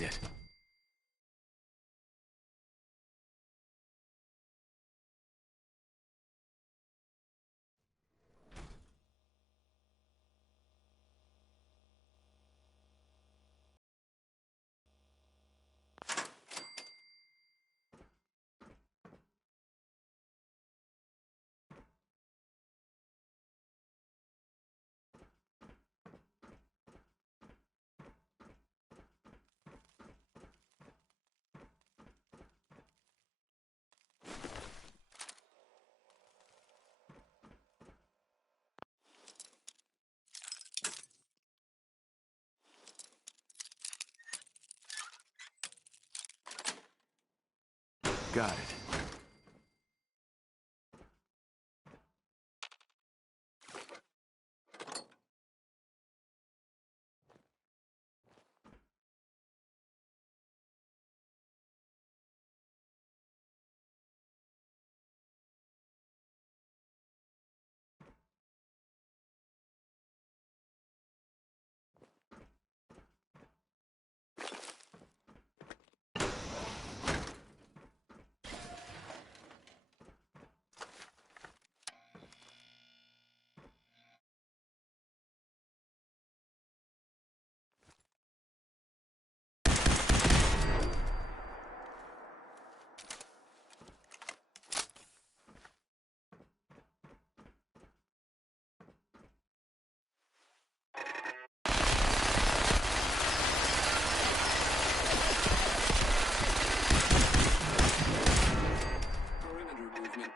is it. Got it.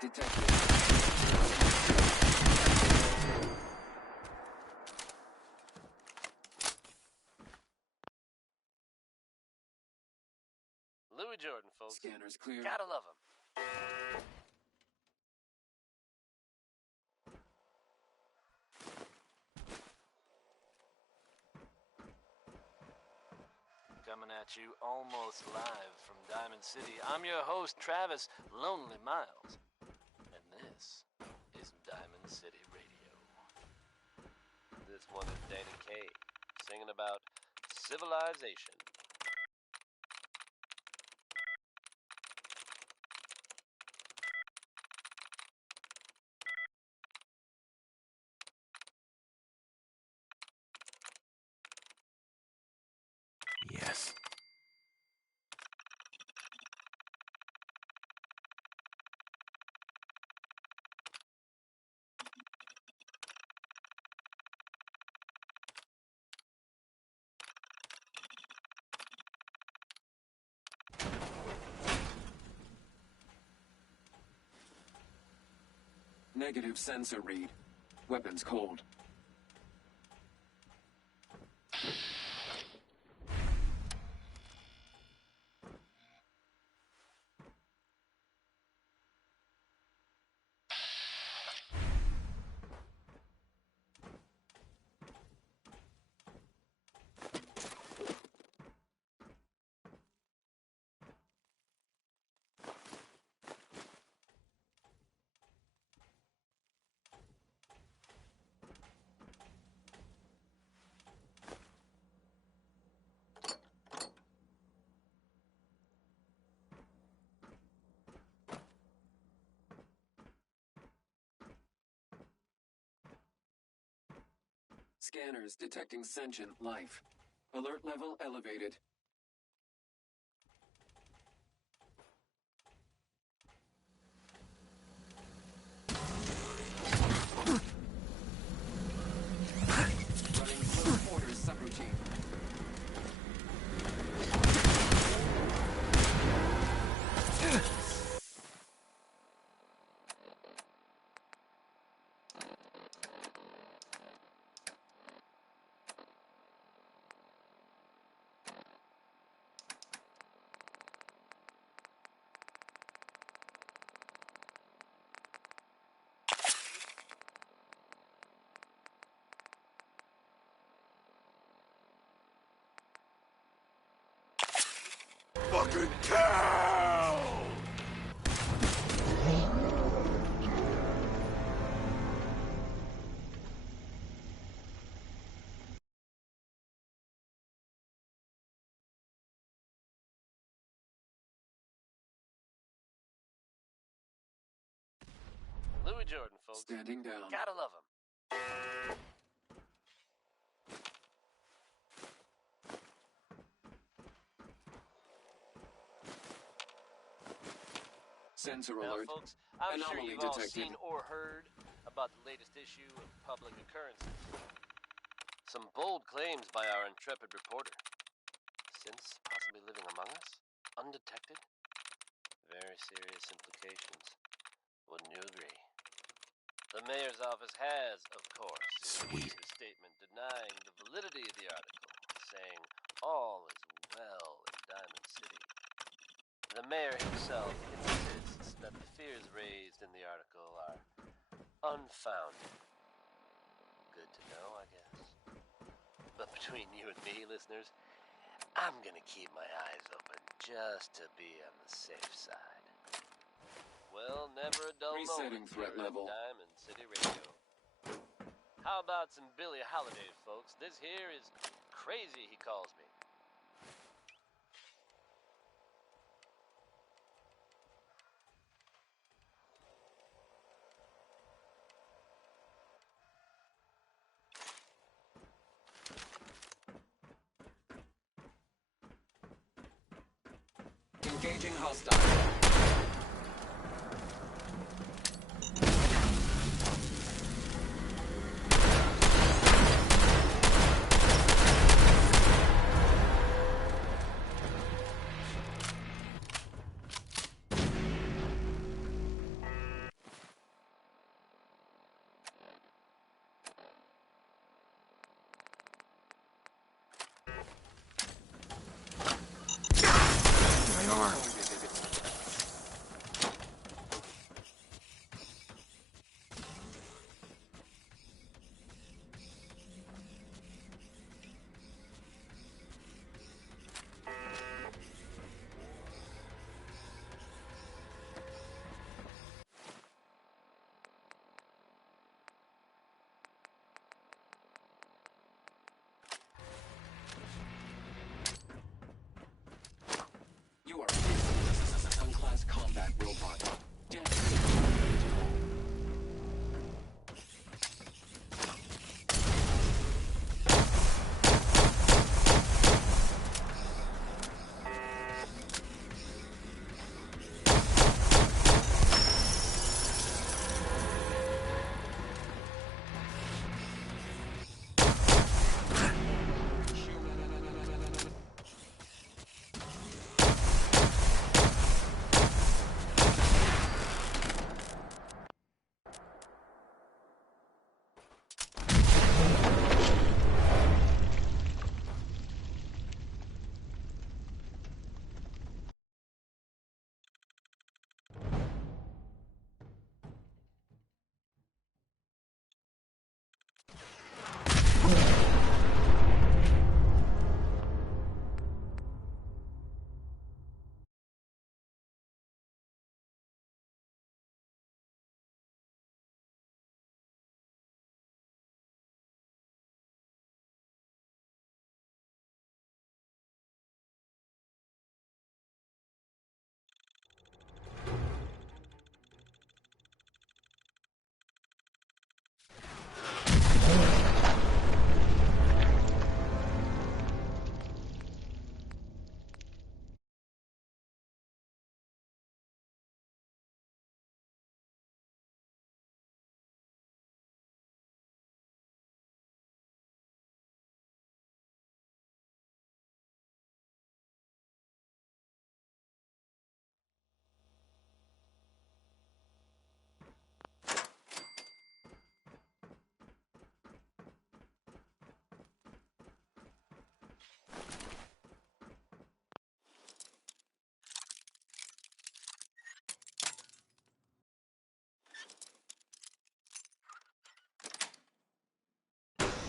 Detected. Louis Jordan, folks. Scanners clear. Gotta love him. Coming at you almost live from Diamond City. I'm your host, Travis Lonely Miles. And this is Diamond City Radio. This one is Danny Kaye, singing about civilization. Yes. Negative sensor read. Weapons cold. Scanners detecting sentient life. Alert level elevated. Running close quarters subroutine. Fucking cow! folks. Standing down. Gotta love them. Sensor Now, alert. folks, I'm sure Anomaly you've all detected. seen or heard about the latest issue of Public Occurrences. Some bold claims by our intrepid reporter. Since possibly living among us, undetected? Very serious implications. Wouldn't you agree? The mayor's office has, of course, Sweet. issued a statement denying the validity of the article, saying all is well in Diamond City. The mayor himself insists that the fears raised in the article are unfounded. Good to know, I guess. But between you and me, listeners, I'm gonna keep my eyes open just to be on the safe side. Well, never a dull Resetting moment threat here on level. Diamond City Radio. How about some Billie Holiday, folks? This here is Crazy, he calls me. Engaging hostile. My arm. You are unclass combat robot. Death.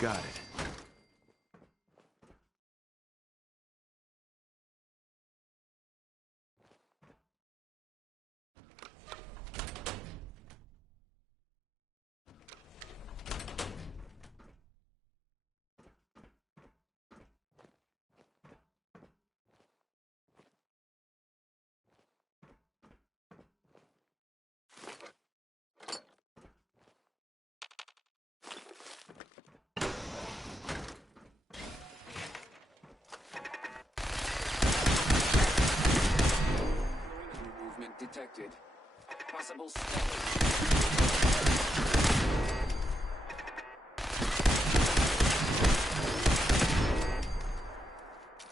Got it. detected. Possible stealth.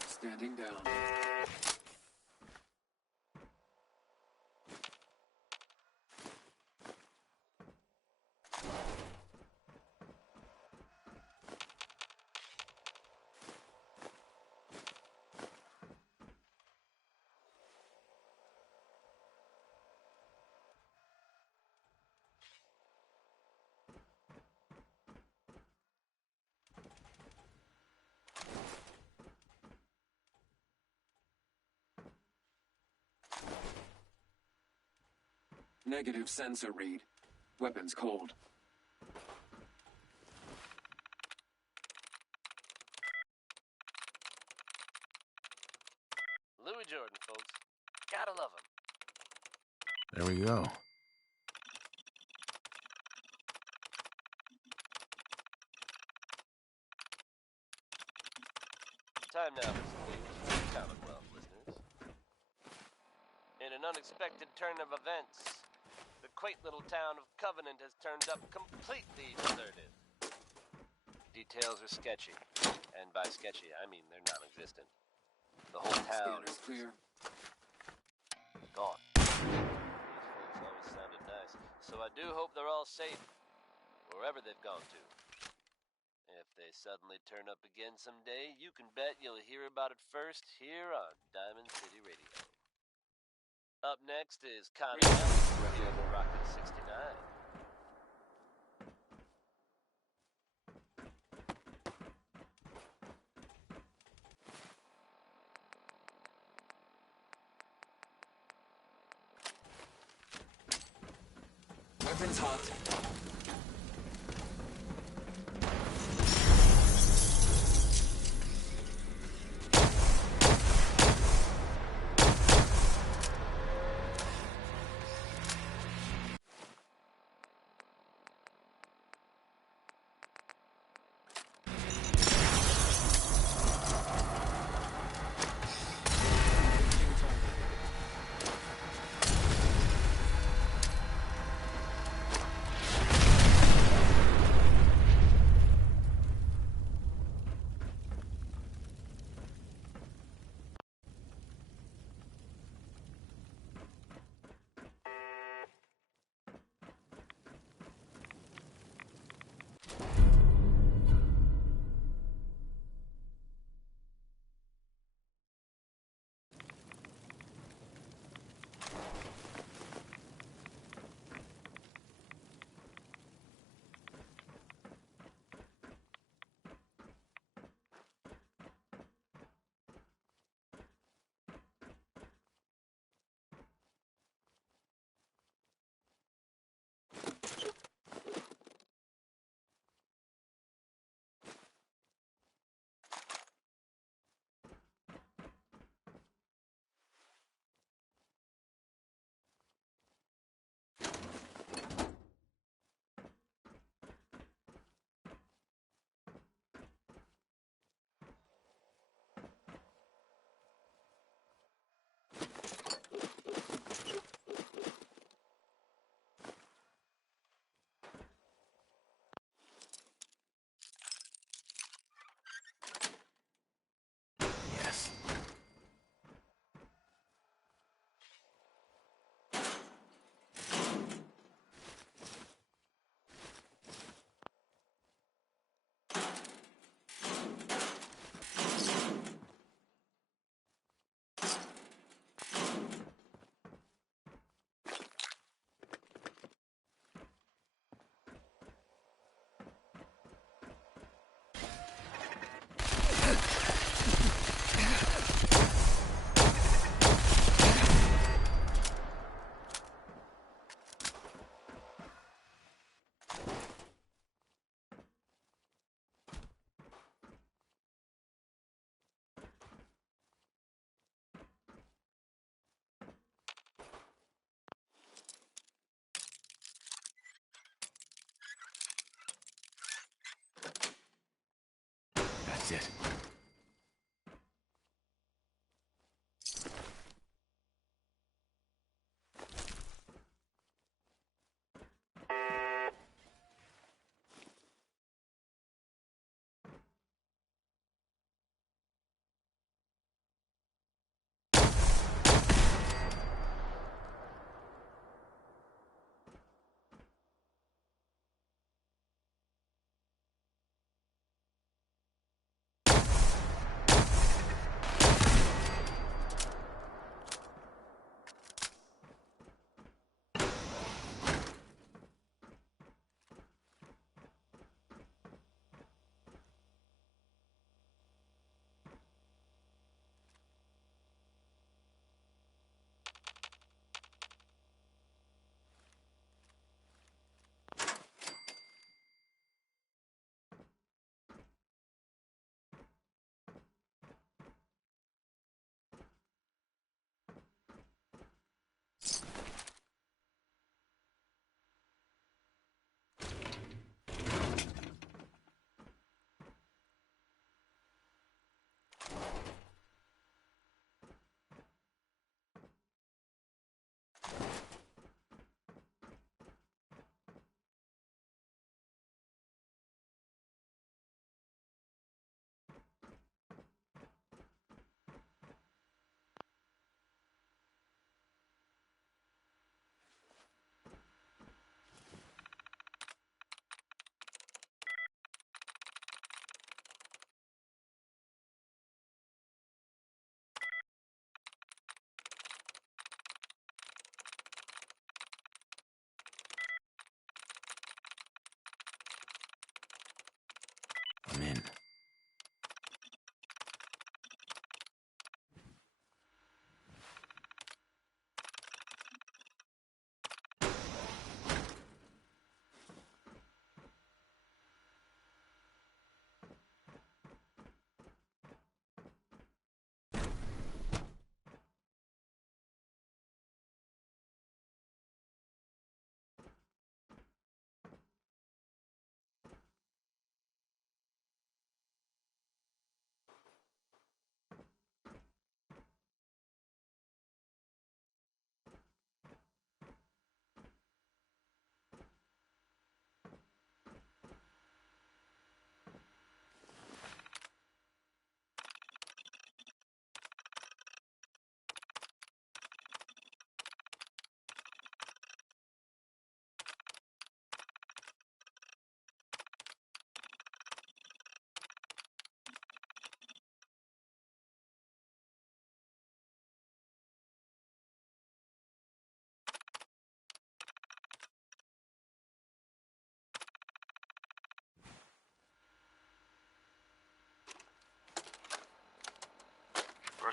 Standing down. Negative sensor read. Weapons cold. Louis Jordan, folks. Gotta love him. There we go. Time now for some news from the Commonwealth, listeners. In an unexpected turn of events, the quaint little town of Covenant has turned up completely deserted. Details are sketchy, and by sketchy, I mean they're non-existent. The whole town Scanner's clear. gone. These folks always sounded nice, so I do hope they're all safe, wherever they've gone to. If they suddenly turn up again someday, you can bet you'll hear about it first here on Diamond City Radio. Up next is Connie Allen, Rocket 69. Weapons hot.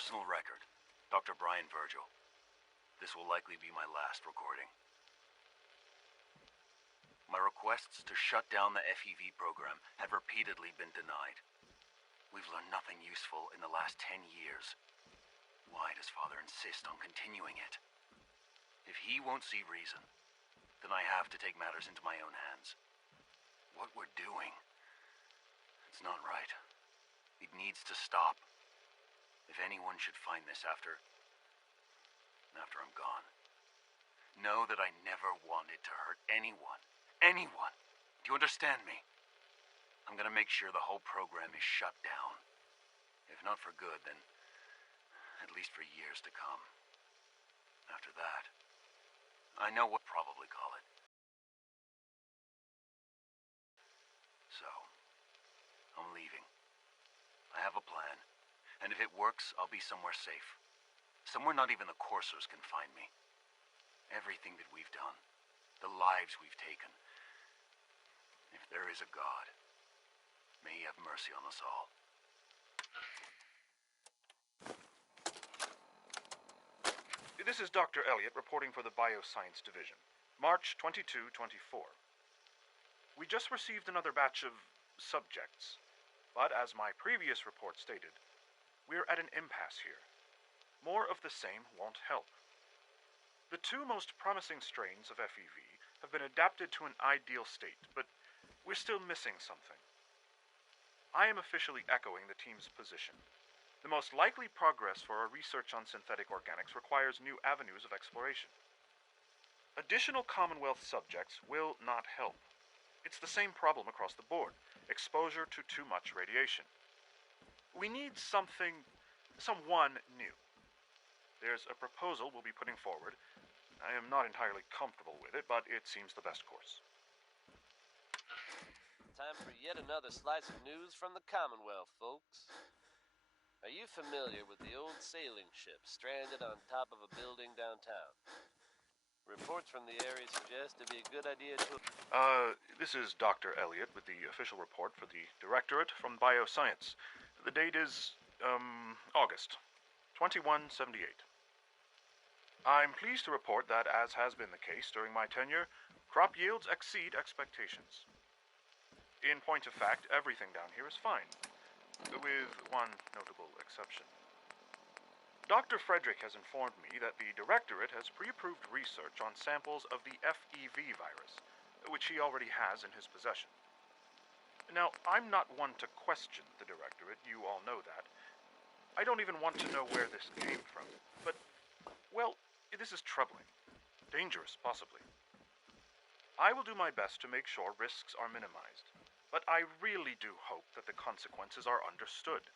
personal record, Dr. Brian Virgil. This will likely be my last recording. My requests to shut down the FEV program have repeatedly been denied. We've learned nothing useful in the last 10 years. Why does Father insist on continuing it? If he won't see reason, then I have to take matters into my own hands. What we're doing, it's not right. It needs to stop. If anyone should find this after I'm gone, know that I never wanted to hurt anyone. Anyone. Do you understand me? I'm gonna make sure the whole program is shut down. If not for good, then at least for years to come. After that, I know what probably call it. So, I'm leaving. I have a plan, and if it works, I'll be somewhere safe. Somewhere not even the coursers can find me. Everything that we've done, the lives we've taken. If there is a God, may he have mercy on us all. This is Dr. Elliot reporting for the Bioscience Division. March 22-24. We just received another batch of subjects, but as my previous report stated, we're at an impasse here. More of the same won't help. The two most promising strains of FEV have been adapted to an ideal state, but we're still missing something. I am officially echoing the team's position. The most likely progress for our research on synthetic organics requires new avenues of exploration. Additional Commonwealth subjects will not help. It's the same problem across the board: exposure to too much radiation. We need someone new. There's a proposal we'll be putting forward. I am not entirely comfortable with it, but it seems the best course. Time for yet another slice of news from the Commonwealth, folks. Are you familiar with the old sailing ship stranded on top of a building downtown? Reports from the area suggest it'd be a good idea to... This is Dr. Elliot with the official report for the Directorate from Bioscience. The date is, August 2178. I'm pleased to report that, as has been the case during my tenure, crop yields exceed expectations. In point of fact, everything down here is fine, with one notable exception. Dr. Frederick has informed me that the Directorate has pre-approved research on samples of the FEV virus, which he already has in his possession. Now, I'm not one to question the Directorate, you all know that. I don't even want to know where this came from, but, well, this is troubling. Dangerous, possibly. I will do my best to make sure risks are minimized, but I really do hope that the consequences are understood.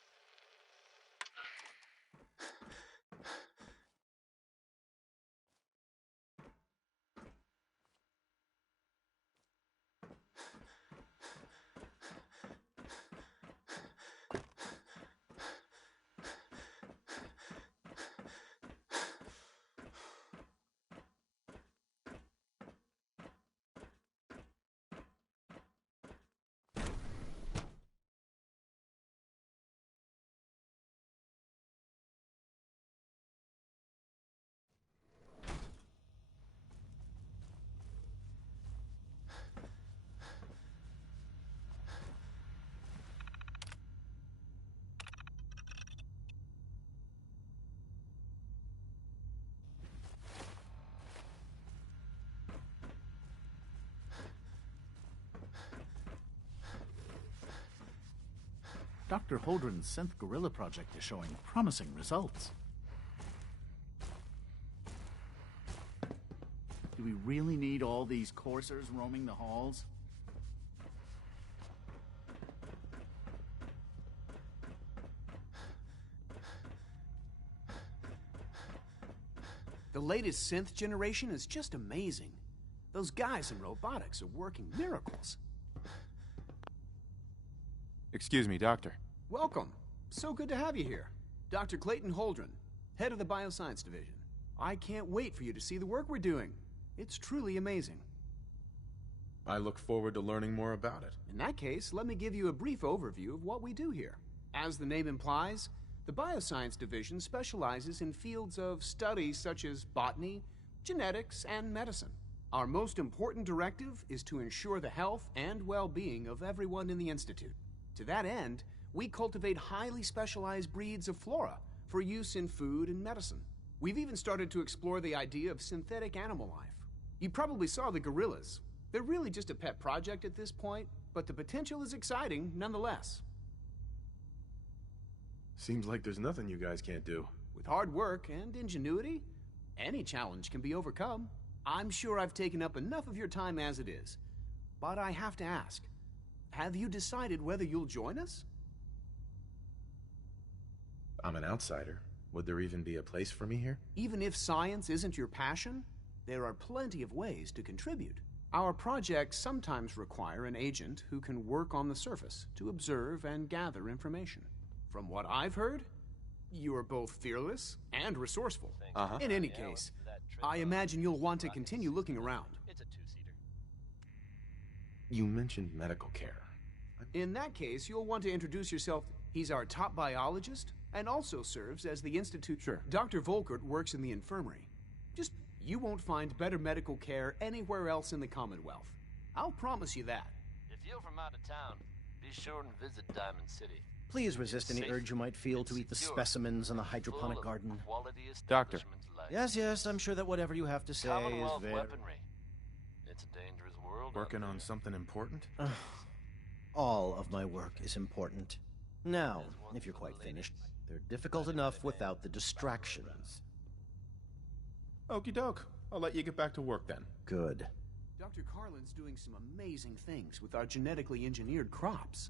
Dr. Holdren's synth gorilla project is showing promising results. Do we really need all these coursers roaming the halls? The latest synth generation is just amazing. Those guys in robotics are working miracles. Excuse me, Doctor. Welcome. So good to have you here. Dr. Clayton Holdren, head of the Bioscience Division. I can't wait for you to see the work we're doing. It's truly amazing. I look forward to learning more about it. In that case, let me give you a brief overview of what we do here. As the name implies, The Bioscience Division specializes in fields of study such as botany, genetics, and medicine. Our most important directive is to ensure the health and well-being of everyone in the Institute. To that end, we cultivate highly specialized breeds of flora for use in food and medicine. We've even started to explore the idea of synthetic animal life. You probably saw the gorillas. They're really just a pet project at this point, but the potential is exciting nonetheless. Seems like there's nothing you guys can't do. With hard work and ingenuity, any challenge can be overcome. I'm sure I've taken up enough of your time as it is. But I have to ask, have you decided whether you'll join us? I'm an outsider. Would there even be a place for me here? Even if science isn't your passion, there are plenty of ways to contribute. Our projects sometimes require an agent who can work on the surface to observe and gather information. From what I've heard, you are both fearless and resourceful. In any case, I imagine you'll want to continue looking around. It's a two-seater. You mentioned medical care. In that case, you'll want to introduce yourself. He's our top biologist and also serves as the Institute. Sure. Dr. Volkert works in the infirmary. Just, you won't find better medical care anywhere else in the Commonwealth. I'll promise you that. If you're from out of town, be sure and visit Diamond City. Please resist any urge you might feel to eat the specimens in the hydroponic garden. Doctor. Yes, I'm sure that whatever you have to say is Commonwealth very... weaponry. It's a dangerous world. Working on something important? All of my work is important. Now, if you're quite finished, they're difficult enough without the distractions. Okie doke. I'll let you get back to work then. Good. Dr. Carlin's doing some amazing things with our genetically engineered crops.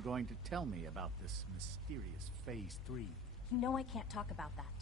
you going to tell me about this mysterious Phase 3? You know I can't talk about that.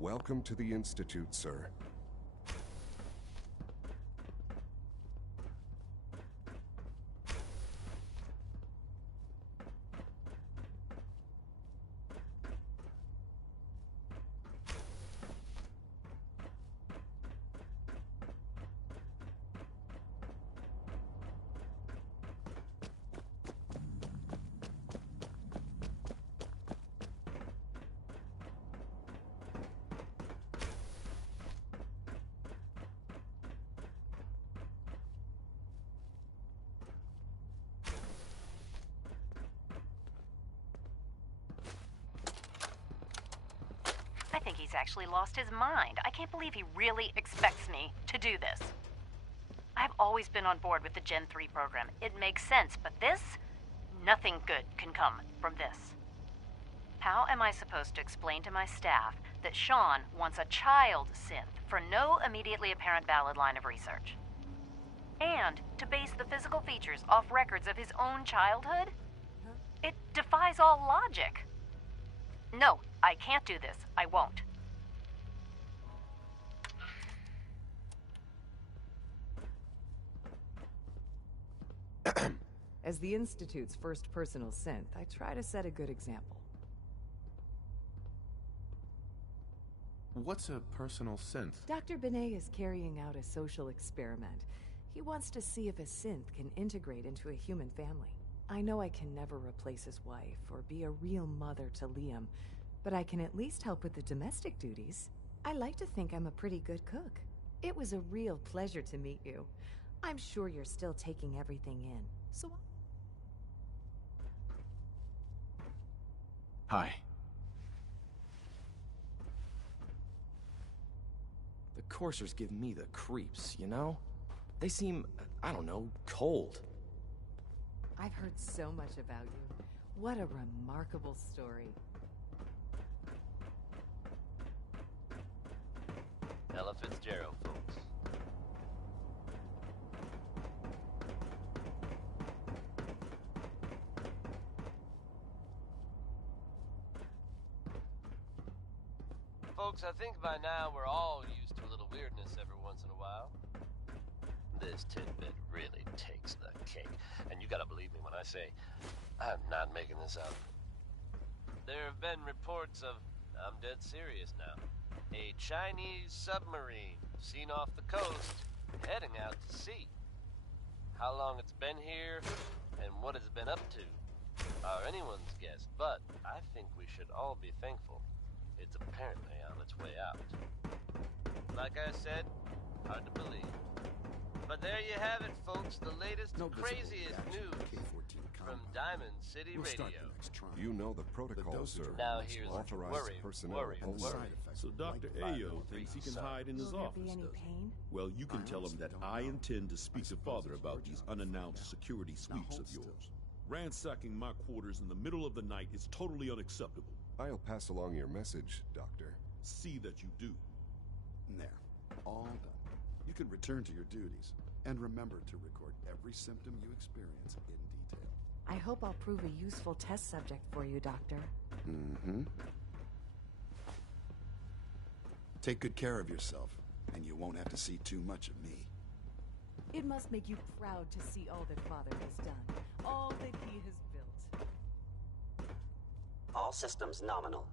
Welcome to the Institute, sir. I think he's actually lost his mind. I can't believe he really expects me to do this. I've always been on board with the Gen 3 program. It makes sense, but this? Nothing good can come from this. How am I supposed to explain to my staff that Sean wants a child synth for no immediately apparent valid line of research? And to base the physical features off records of his own childhood? It defies all logic. No, I can't do this. I won't. As the Institute's first personal synth, I try to set a good example. What's a personal synth? Dr. Benet is carrying out a social experiment. He wants to see if a synth can integrate into a human family. I know I can never replace his wife or be a real mother to Liam, but I can at least help with the domestic duties. I like to think I'm a pretty good cook. It was a real pleasure to meet you. I'm sure you're still taking everything in, so... Hi. The coursers give me the creeps, you know? They seem, I don't know, cold. I've heard so much about you. What a remarkable story. Ella Fitzgerald, folks. folks, I think by now we're all used to a little weirdness every once in a while. This tidbit really takes the cake, and you gotta believe me when I say I'm not making this up. There have been reports of, I'm dead serious now, a Chinese submarine seen off the coast, heading out to sea. How long it's been here, and what it's been up to, are anyone's guess, but I think we should all be thankful it's apparently on its way out. Like I said, hard to believe. But there you have it, folks, the latest, craziest news from Diamond City Radio. You know the protocol, sir. Now here's authorized personnel only. So Dr. Ayo thinks he can hide in his office, does he? Well, you can tell him that I intend to speak to Father about these unannounced security sweeps of yours. Ransacking my quarters in the middle of the night is totally unacceptable. I'll pass along your message, Doctor. See that you do. There. All done. You can return to your duties. And remember to record every symptom you experience in detail. I hope I'll prove a useful test subject for you, Doctor. Mm-hmm. Take good care of yourself, and you won't have to see too much of me. It must make you proud to see all that Father has done, all that he has built. All systems nominal.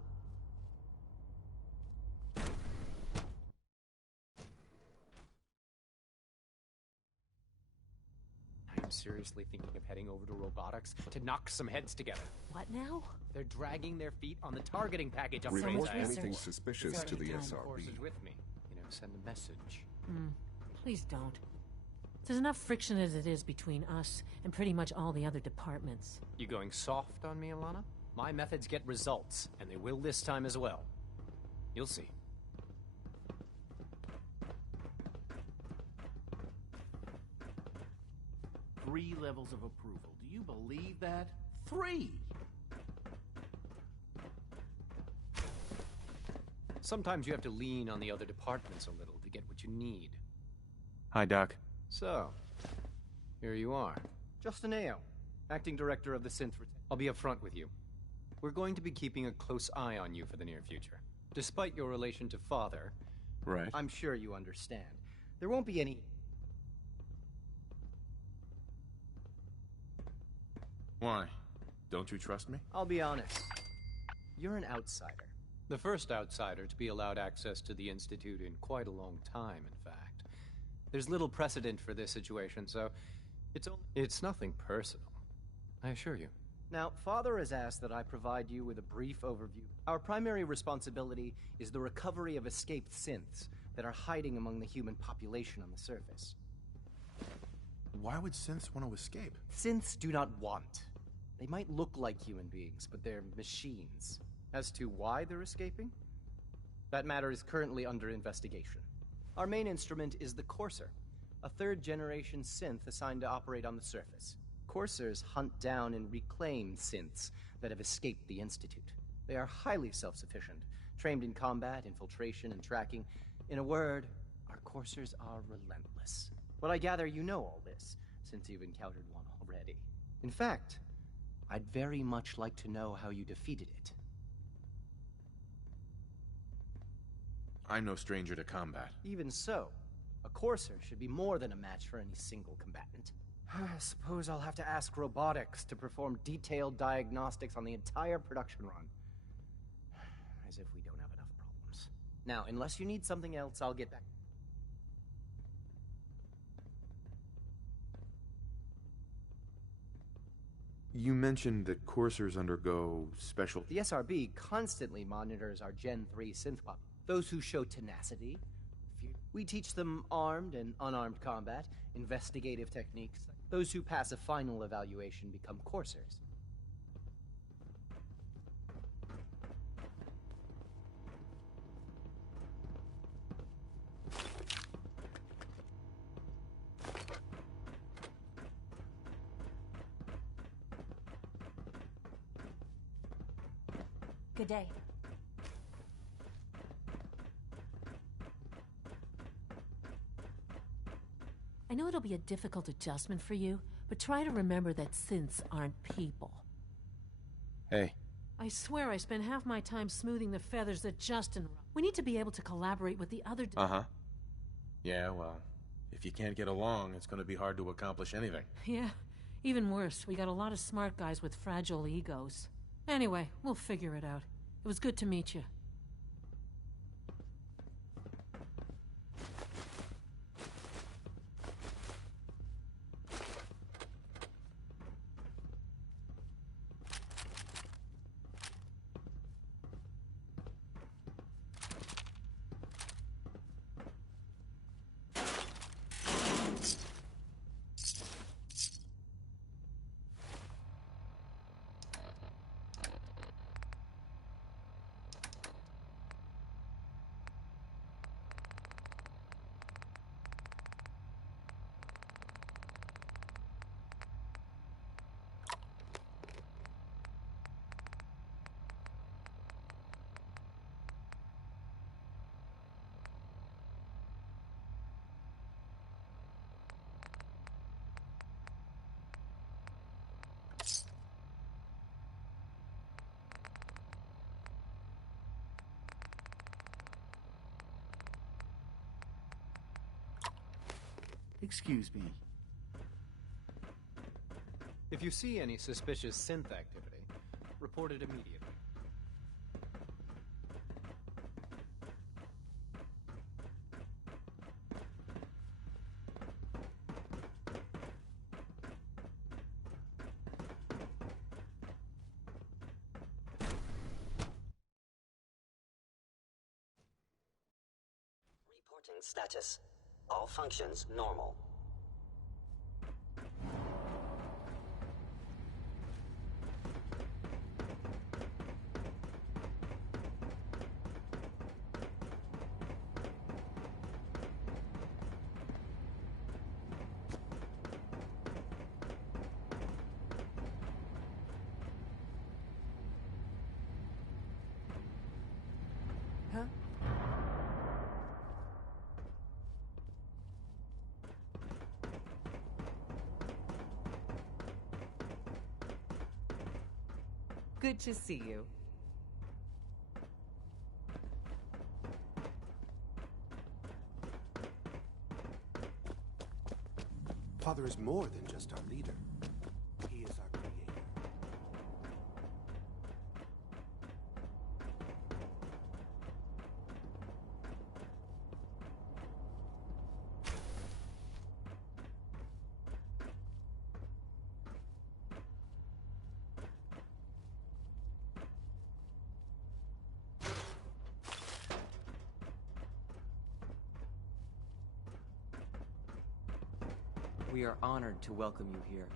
I'm seriously thinking of heading over to robotics to knock some heads together. What now? They're dragging their feet on the targeting package upgrades. Report anything suspicious to the SRB. Courses with me. You know, send a message. Please don't. There's enough friction as it is between us and pretty much all the other departments. You going soft on me, Alana? My methods get results, and they will this time as well. You'll see. 3 levels of approval. Do you believe that? 3! Sometimes you have to lean on the other departments a little to get what you need. Hi, Doc. So, here you are. Justin Ayo, acting director of the Synth. I'll be upfront with you. We're going to be keeping a close eye on you for the near future. Despite your relation to Father, right? I'm sure you understand. There won't be any... Why? Don't you trust me? I'll be honest. You're an outsider. The first outsider to be allowed access to the Institute in quite a long time, in fact. There's little precedent for this situation, so it's nothing personal, I assure you. Now, Father has asked that I provide you with a brief overview. Our primary responsibility is the recovery of escaped synths that are hiding among the human population on the surface. Why would synths want to escape? Synths do not want. They might look like human beings, but they're machines. As to why they're escaping? That matter is currently under investigation. Our main instrument is the Courser, a third-generation synth assigned to operate on the surface. Coursers hunt down and reclaim synths that have escaped the Institute. They are highly self-sufficient, trained in combat, infiltration, and tracking. In a word, our Coursers are relentless. But I gather you know all this, since you've encountered one already. In fact, I'd very much like to know how you defeated it. I'm no stranger to combat. Even so, a Courser should be more than a match for any single combatant. I suppose I'll have to ask robotics to perform detailed diagnostics on the entire production run. As if we don't have enough problems. Now, unless you need something else, I'll get back. You mentioned that coursers undergo special... The SRB constantly monitors our Gen 3 synth pop. Those who show tenacity. We teach them armed and unarmed combat, investigative techniques. Those who pass a final evaluation become coursers. Good day. I know it'll be a difficult adjustment for you, but try to remember that synths aren't people. Hey, I swear I spend half my time smoothing the feathers that Justin... We need to be able to collaborate with the other... Uh-huh. Yeah, well, if you can't get along, it's going to be hard to accomplish anything. Yeah, even worse. We got a lot of smart guys with fragile egos. Anyway, we'll figure it out. It was good to meet you. Excuse me. If you see any suspicious synth activity, report it immediately. Reporting status. All functions normal. Huh? Good to see you. Father is more than just our leader. He is our creator. We are honored to welcome you here.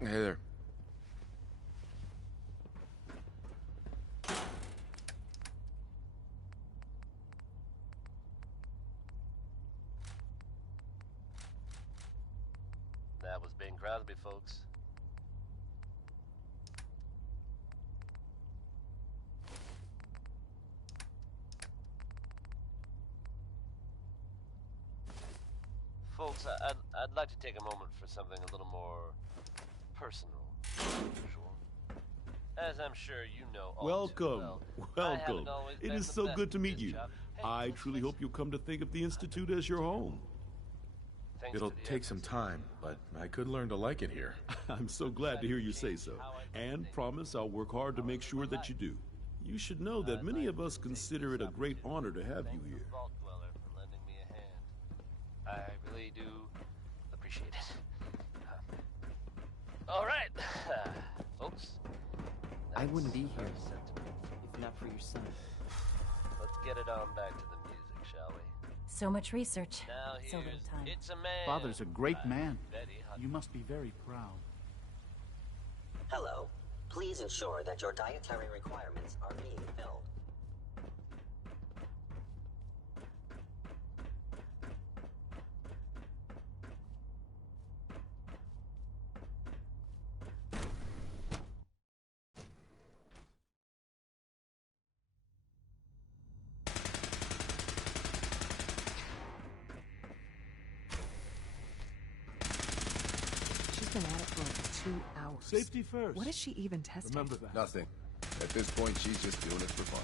Hey there. That was Bing Crosby, folks. Folks, I'd like to take a moment for something a little more personal than usual. As I'm sure you know all Welcome. too well, Welcome. It is so good to meet you. I truly hope you'll come to think of the Institute as your home. It'll take some time, but I could learn to like it here. I'm so glad to hear you say so, and promise I'll work hard to make sure that you do. You should know that many of us consider it a great honor to have you here. I really do appreciate it. All right, folks. I wouldn't be here if not for your son. Let's get it on back to the music, shall we? So much research. Now So little time. it's a man. Father's a great man. Betty Hutton. You must be very proud. Hello. Please ensure that your dietary requirements are being filled. She's been at it for over 2 hours. Safety first. What is she even testing? Remember that. Nothing. At this point, she's just doing it for fun.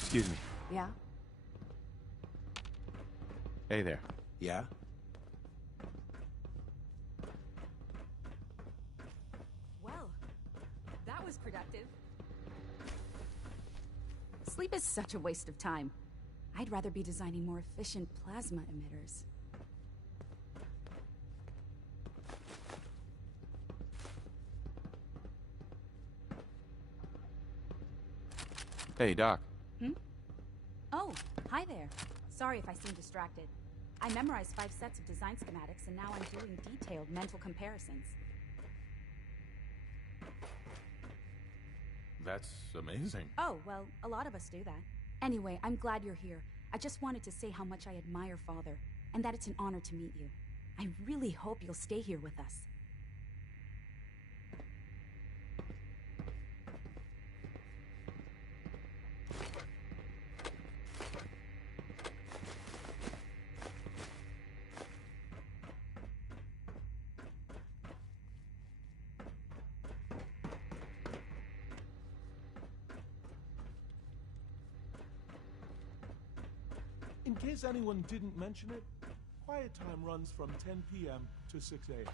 Excuse me. Yeah? Hey there. Yeah? Well, that was productive. Sleep is such a waste of time. I'd rather be designing more efficient plasma emitters. Hey, Doc. Oh, hi there. Sorry if I seem distracted. I memorized 5 sets of design schematics, and now I'm doing detailed mental comparisons. That's amazing. Oh, well, a lot of us do that. Anyway, I'm glad you're here. I just wanted to say how much I admire Father, and that it's an honor to meet you. I really hope you'll stay here with us. In case anyone didn't mention it, quiet time runs from 10 p.m. to 6 a.m.